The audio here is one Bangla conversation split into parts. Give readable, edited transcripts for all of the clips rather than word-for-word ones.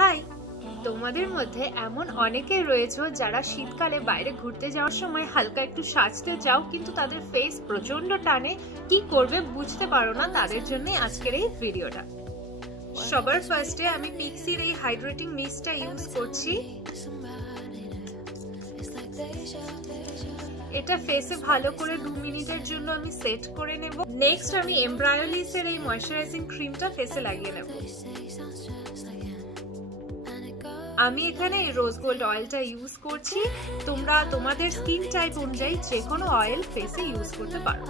হাই, তোমাদের মধ্যে এমন অনেকেই রয়েছে যারা শীতকালে বাইরে ঘুরতে যাওয়ার সময় হালকা একটু সাজতে চাও, কিন্তু তাদের ফেস প্রচন্ড টানে, কি করবে বুঝতে পারো না। তাদের জন্য আজকের এই ভিডিওটা। সবার ফার্স্টে আমি পিক্সির এই হাইড্রেটিং মিস্টটা ইউজ করছি। এটা ফেসে ভালো করে 2 মিনিটের জন্য আমি সেট করে নেব। নেক্সট আমি এমব্রায়োলিসের এই ময়শ্চারাইজিং ক্রিমটা ফেসে লাগিয়ে নেব। আমি এখানে রোজ গোল্ড অয়েলটা ইউজ করছি। তোমরা তোমাদের স্কিন টাইপ অনুযায়ী যে কোনো অয়েল ফেসে ইউজ করতে পারো।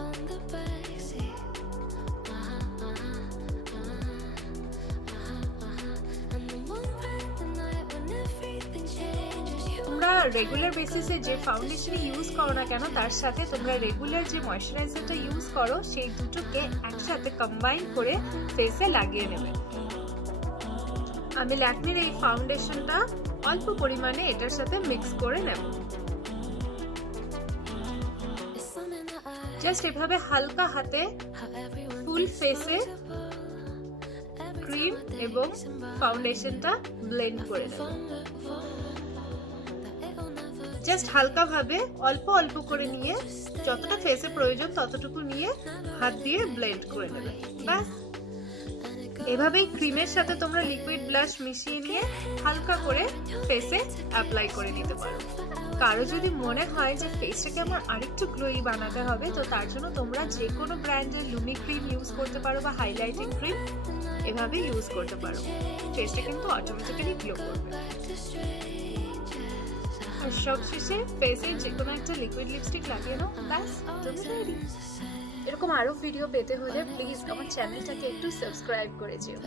তোমরা রেগুলার বেসিসে যে ফাউন্ডেশন ইউজ করো না কেন, তার সাথে তোমরা রেগুলার যে ময়শ্চারাইজারটা ইউজ করো সেই দুটোকে একসাথে কম্বাইন করে ফেসে লাগিয়ে নেবে। আমি ল্যাকমির এই ফাউন্ডেশনটা অল্প পরিমাণে এটার সাথে মিক্স করে নেব। জাস্ট এভাবে হালকা হাতে ফুল ফেসে ক্রিম এবং ফাউন্ডেশনটা ব্লেন্ড করে নেব। জাস্ট হালকা ভাবে অল্প অল্প করে নিয়ে, যতটা ফেসে প্রয়োজন ততটুকু নিয়ে হাত দিয়ে ব্লেন্ড করে নেবে। ব্যাস, এভাবেই ক্রিমের সাথে তোমরা লিকুইড ব্লাশ মিশিয়ে নিয়ে হালকা করে ফেসে অ্যাপ্লাই করে নিতে পারো। কারো যদি মনে হয় যে ফেসটাকে আমার আরেকটু গ্লোই বানাতে হবে, তো তার জন্য তোমরা যে কোনো ব্র্যান্ডের লুমি ক্রিম ইউজ করতে পারো বা হাইলাইটিং ক্রিম এভাবে ইউজ করতে পারো। ফেসটা কিন্তু অটোমেটিক্যালি গ্লো করবে। আর সবশেষে ফেসে যে কোনো একটা লিকুইড লিপস্টিক লাগিয়ে নাও। ব্যাস, তুমি রেডি। এরকম আরো ভিডিও পেতে হলে প্লিজ আমার চ্যানেলটাকে একটু সাবস্ক্রাইব করে যেও।